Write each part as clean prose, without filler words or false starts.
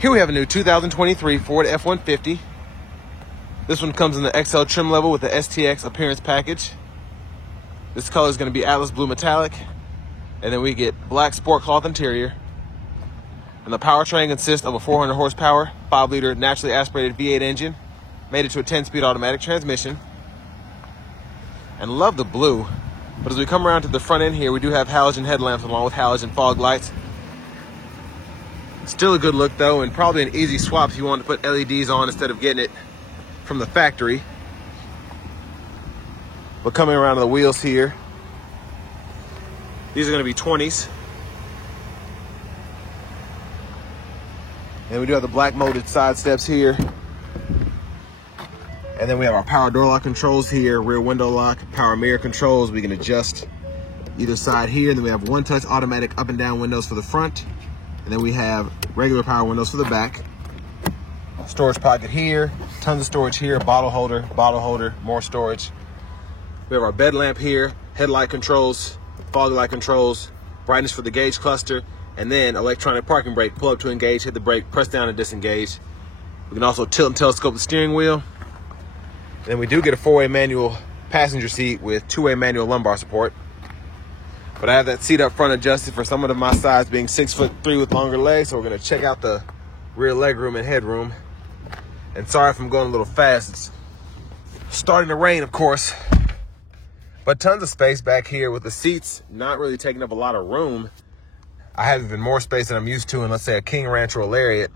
Here we have a new 2023 Ford F-150. This one comes in the XL trim level with the STX appearance package. This color is going to be Atlas Blue Metallic. And then we get black sport cloth interior. And the powertrain consists of a 400 horsepower, 5-liter naturally aspirated V8 engine, made it to a 10-speed automatic transmission. And love the blue. But as we come around to the front end here, we do have halogen headlamps along with halogen fog lights. Still a good look though, and probably an easy swap if you want to put LEDs on instead of getting it from the factory. But coming around to the wheels here, these are going to be 20s. And we do have the black molded side steps here. And then we have our power door lock controls here, rear window lock, power mirror controls. We can adjust either side here. And then we have one-touch automatic up and down windows for the front. And then we have regular power windows for the back. Storage pocket here, tons of storage here, bottle holder, more storage. We have our bed lamp here, headlight controls, fog light controls, brightness for the gauge cluster, and then electronic parking brake. Pull up to engage, hit the brake, press down to disengage. We can also tilt and telescope the steering wheel. Then we do get a 4-way manual passenger seat with 2-way manual lumbar support. But I have that seat up front adjusted for someone of my size, being 6'3" with longer legs. So we're gonna check out the rear leg room and headroom. And sorry if I'm going a little fast. It's starting to rain, of course. But tons of space back here with the seats not really taking up a lot of room. I have even more space than I'm used to in, let's say, a King Ranch or a Lariat.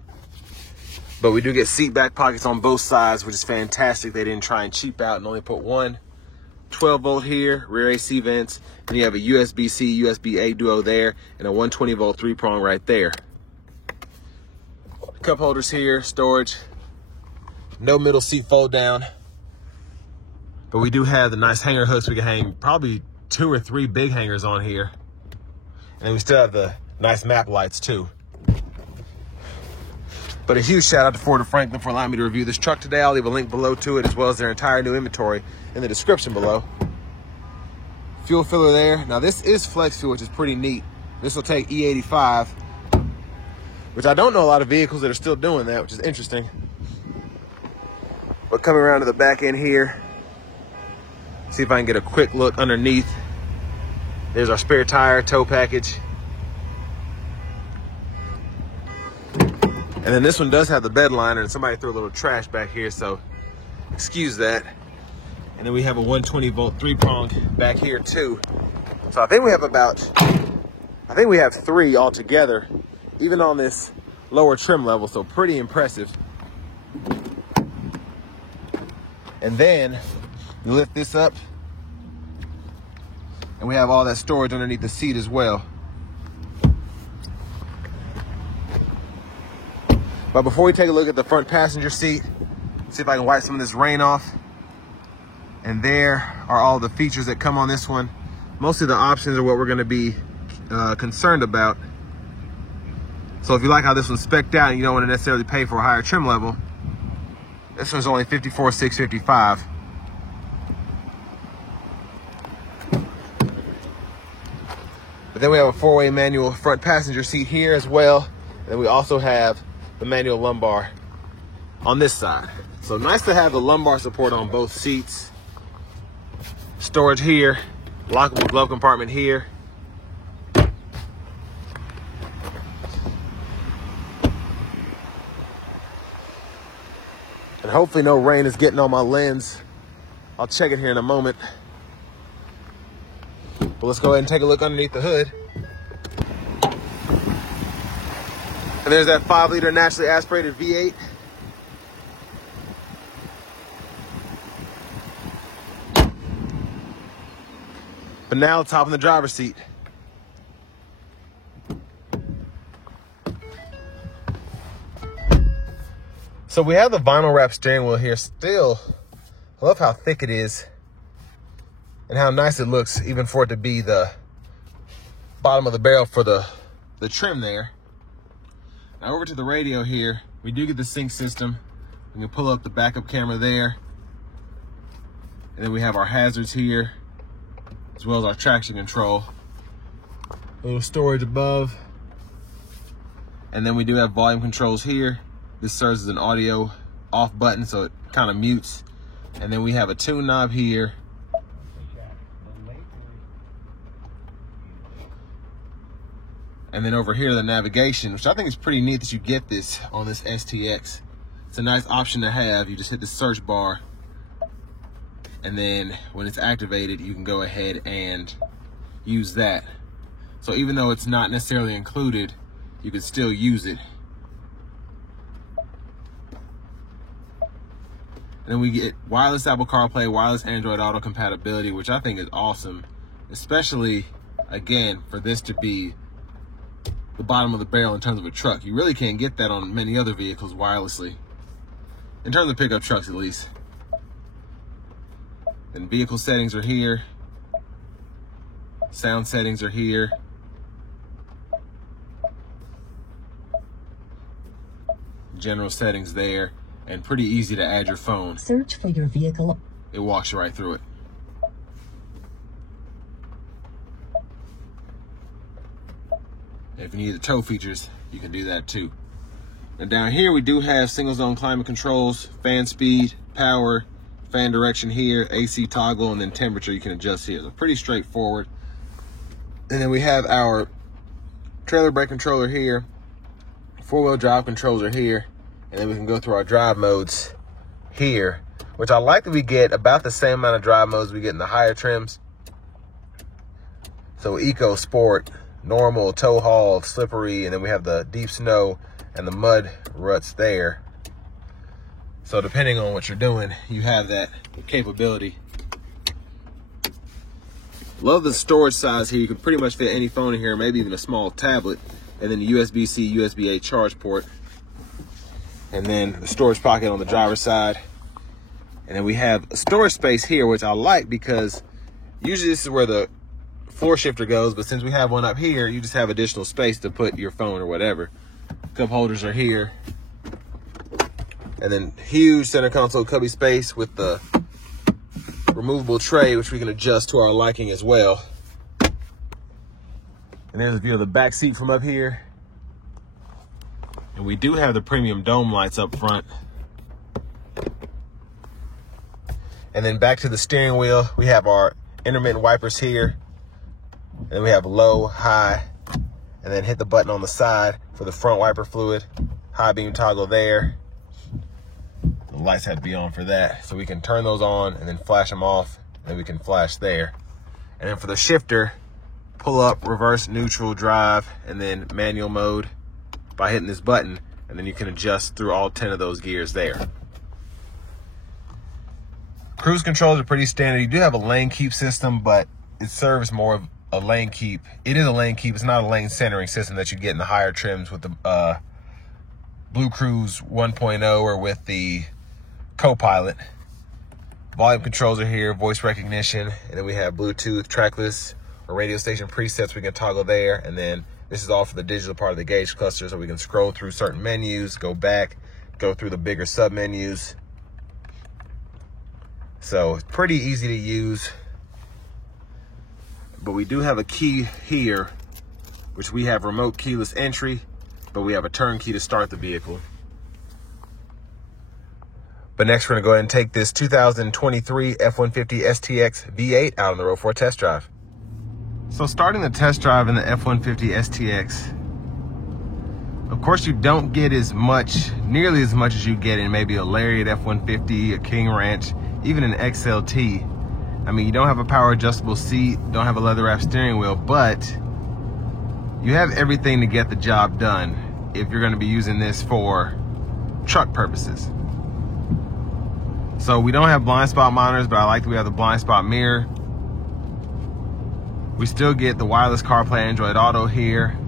But we do get seat back pockets on both sides, which is fantastic. They didn't try and cheap out and only put one 12-volt here, rear AC vents, and you have a USB-C, USB-A duo there, and a 120-volt 3-prong right there. Cup holders here, storage. No middle seat fold down. But we do have the nice hanger hooks. We can hang probably 2 or 3 big hangers on here. And we still have the nice map lights too. But a huge shout out to Ford of Franklin for allowing me to review this truck today. I'll leave a link below to it, as well as their entire new inventory in the description below. Fuel filler there. Now this is flex fuel, which is pretty neat. This will take E85, which I don't know a lot of vehicles that are still doing that, which is interesting. But coming around to the back end here, see if I can get a quick look underneath. There's our spare tire, tow package. And then this one does have the bed liner, and somebody threw a little trash back here, so excuse that. And then we have a 120-volt 3-prong back here too. So I think we have 3 altogether, even on this lower trim level, so pretty impressive. And then you lift this up, and we have all that storage underneath the seat as well. But before we take a look at the front passenger seat, see if I can wipe some of this rain off. And there are all the features that come on this one. Most of the options are what we're gonna be concerned about. So if you like how this one's spec'd out and you don't wanna necessarily pay for a higher trim level, this one's only $54,655. But then we have a 4-way manual front passenger seat here as well. And then we also have the manual lumbar on this side. So nice to have the lumbar support on both seats. Storage here, lockable glove compartment here. And hopefully no rain is getting on my lens. I'll check it here in a moment. But let's go ahead and take a look underneath the hood. And there's that 5-liter naturally aspirated V8. But now let's hop in the driver's seat. So we have the vinyl wrap steering wheel here still. I love how thick it is and how nice it looks, even for it to be the bottom of the barrel for the trim there. Now over to the radio here, we do get the sync system. We can pull up the backup camera there. And then we have our hazards here, as well as our traction control. A little storage above. And then we do have volume controls here. This serves as an audio off button, so it kind of mutes. And then we have a tune knob here. And then over here, the navigation, which I think is pretty neat that you get this on this STX. It's a nice option to have. You just hit the search bar, and then when it's activated, you can go ahead and use that. So even though it's not necessarily included, you can still use it. And then we get wireless Apple CarPlay, wireless Android Auto compatibility, which I think is awesome, especially, again, for this to be the bottom of the barrel in terms of a truck. You really can't get that on many other vehicles wirelessly, in terms of pickup trucks at least. Then vehicle settings are here. Sound settings are here. General settings there, and pretty easy to add your phone. Search for your vehicle. It walks you right through it. If you need the tow features, you can do that too. And down here we do have single zone climate controls, fan speed, power, fan direction here, AC toggle, and then temperature you can adjust here. So pretty straightforward. And then we have our trailer brake controller here, four-wheel drive controls are here, and then we can go through our drive modes here, which I like that we get about the same amount of drive modes we get in the higher trims. So Eco, Sport, Normal, Tow Haul, Slippery, and then we have the deep snow and the mud ruts there. So depending on what you're doing, you have that capability. Love the storage size here. You can pretty much fit any phone in here, maybe even a small tablet. And then the USB-C, USB-A charge port. And then the storage pocket on the driver's side. And then we have a storage space here, which I like because usually this is where the floor shifter goes, but since we have one up here, you just have additional space to put your phone or whatever. Cup holders are here. And then huge center console cubby space with the removable tray, which we can adjust to our liking as well. And there's a view of the back seat from up here. And we do have the premium dome lights up front. And then back to the steering wheel, we have our intermittent wipers here. And then we have low, high, and then hit the button on the side for the front wiper fluid. High beam toggle there. The lights had to be on for that. So we can turn those on and then flash them off, and then we can flash there. And then for the shifter, pull up, reverse, neutral, drive, and then manual mode by hitting this button, and then you can adjust through all 10 of those gears there. Cruise controls are pretty standard. You do have a lane keep system, but it serves more of a lane keep. It is a lane keep. It's not a lane centering system that you get in the higher trims with the Blue Cruise 1.0 or with the Copilot. Volume controls are here, voice recognition, and then we have Bluetooth, trackless, or radio station presets we can toggle there. And then this is all for the digital part of the gauge cluster, so we can scroll through certain menus, go back, go through the bigger sub menus. So it's pretty easy to use. But we do have a key here, which we have remote keyless entry, but we have a turn key to start the vehicle. But next we're gonna go ahead and take this 2023 F-150 STX V8 out on the road for a test drive. So starting the test drive in the F-150 STX, of course you don't get as much, nearly as much as you get in maybe a Lariat F-150, a King Ranch, even an XLT. I mean, you don't have a power adjustable seat, don't have a leather wrap steering wheel, but you have everything to get the job done if you're gonna be using this for truck purposes. So we don't have blind spot monitors, but I like that we have the blind spot mirror. We still get the wireless CarPlay Android Auto here.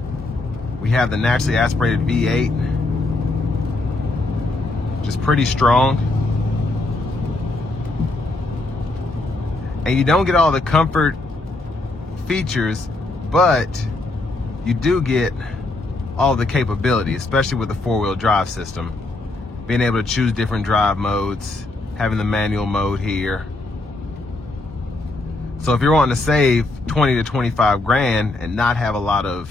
We have the naturally aspirated V8, which is pretty strong. And you don't get all the comfort features, but you do get all the capability, especially with the four-wheel drive system. Being able to choose different drive modes, having the manual mode here. So if you're wanting to save 20 to 25 grand and not have a lot of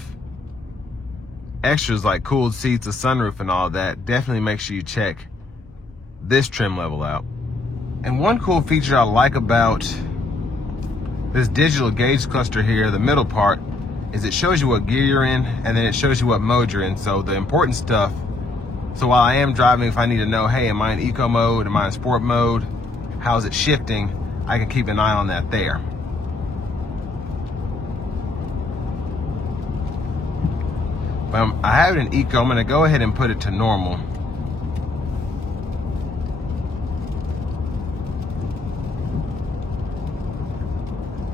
extras like cooled seats, a sunroof and all that, definitely make sure you check this trim level out. And one cool feature I like about this digital gauge cluster here, the middle part, is it shows you what gear you're in, and then it shows you what mode you're in. So the important stuff, so while I am driving, if I need to know, hey, am I in eco mode, am I in sport mode, how's it shifting, I can keep an eye on that there. But I have it in eco. I'm gonna go ahead and put it to normal.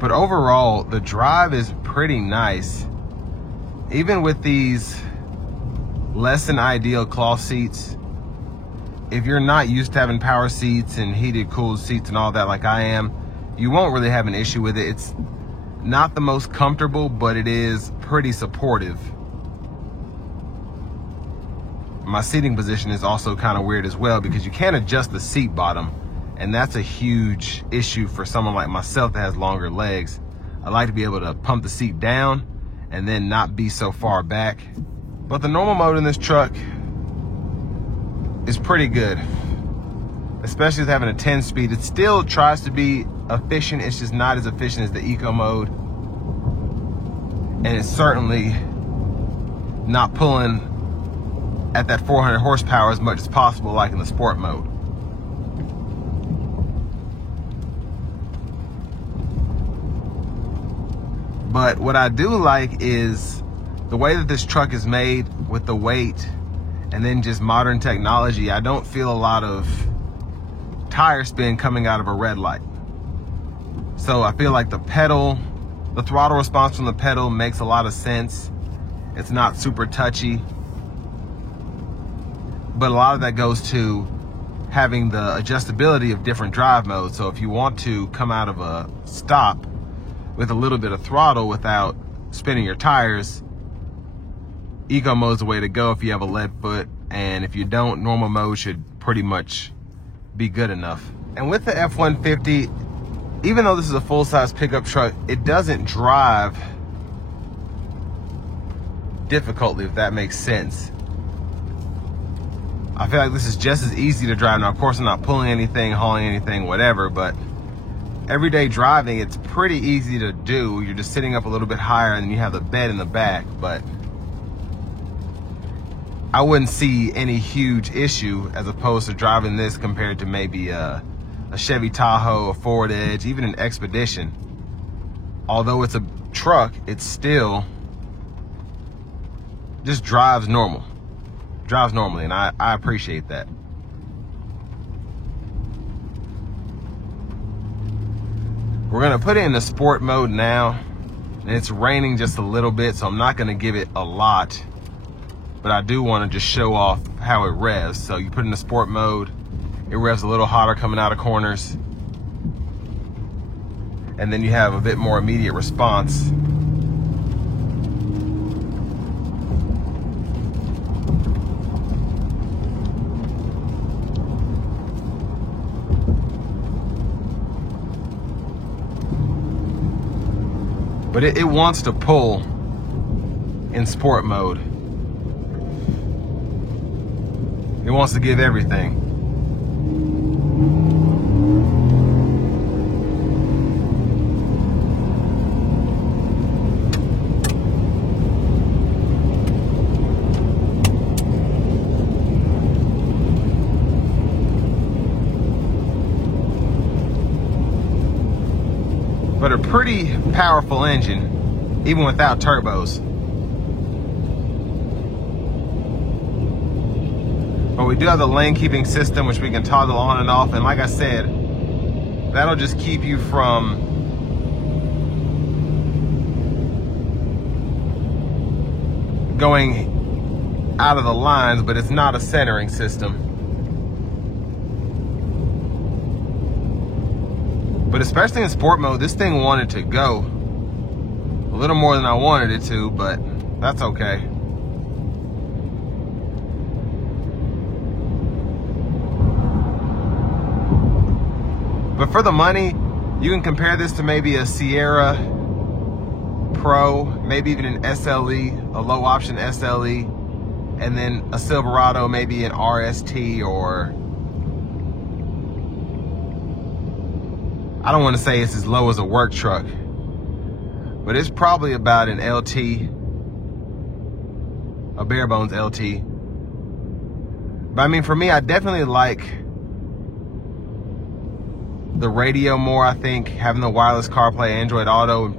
But overall, the drive is pretty nice. Even with these less than ideal cloth seats, if you're not used to having power seats and heated, cooled seats and all that like I am, you won't really have an issue with it. It's not the most comfortable, but it is pretty supportive. My seating position is also kind of weird as well, because you can't adjust the seat bottom. And that's a huge issue for someone like myself that has longer legs. I like to be able to pump the seat down and then not be so far back. But the normal mode in this truck is pretty good, especially with having a 10-speed. It still tries to be efficient. It's just not as efficient as the eco mode. And it's certainly not pulling at that 400 horsepower as much as possible like in the sport mode. But what I do like is the way that this truck is made with the weight and then just modern technology. I don't feel a lot of tire spin coming out of a red light. So I feel like the throttle response from the pedal makes a lot of sense. It's not super touchy. But a lot of that goes to having the adjustability of different drive modes. So if you want to come out of a stop with a little bit of throttle without spinning your tires, eco mode's the way to go if you have a lead foot. And if you don't, normal mode should pretty much be good enough. And with the F-150, even though this is a full-size pickup truck, it doesn't drive difficultly, if that makes sense. I feel like this is just as easy to drive. Now, of course, I'm not pulling anything, hauling anything, whatever, but everyday driving, it's pretty easy to do. You're just sitting up a little bit higher and you have the bed in the back, but I wouldn't see any huge issue as opposed to driving this compared to maybe a Chevy Tahoe, a Ford Edge, even an Expedition. Although it's a truck, it still just drives normal. Drives normally, and I appreciate that. We're gonna put it in the sport mode now, and it's raining just a little bit, so I'm not gonna give it a lot, but I do wanna just show off how it revs. So you put it in the sport mode, it revs a little hotter coming out of corners, and then you have a bit more immediate response. But it wants to pull in sport mode. It wants to give everything. But a pretty powerful engine, even without turbos. But we do have the lane keeping system, which we can toggle on and off. And like I said, that'll just keep you from going out of the lines, but it's not a centering system. But especially in sport mode, this thing wanted to go a little more than I wanted it to, but that's okay. But for the money, you can compare this to maybe a Sierra Pro, maybe even an SLE, a low option SLE. and then a Silverado, maybe an RST, or I don't want to say it's as low as a work truck, but it's probably about an LT, a bare bones LT. But I mean, for me, I definitely like the radio more. I think having the wireless CarPlay, Android Auto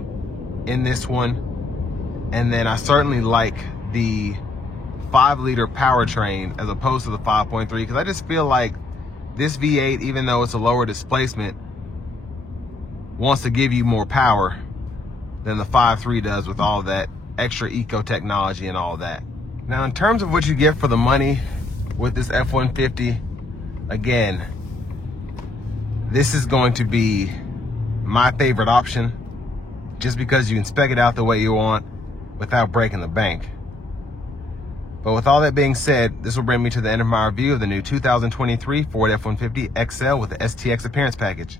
in this one. And then I certainly like the 5-liter powertrain as opposed to the 5.3, because I just feel like this V8, even though it's a lower displacement, wants to give you more power than the 5.3 does with all that extra eco technology and all that. Now, in terms of what you get for the money with this F-150, again, this is going to be my favorite option, just because you can spec it out the way you want without breaking the bank. But with all that being said, this will bring me to the end of my review of the new 2023 Ford F-150 XL with the STX appearance package.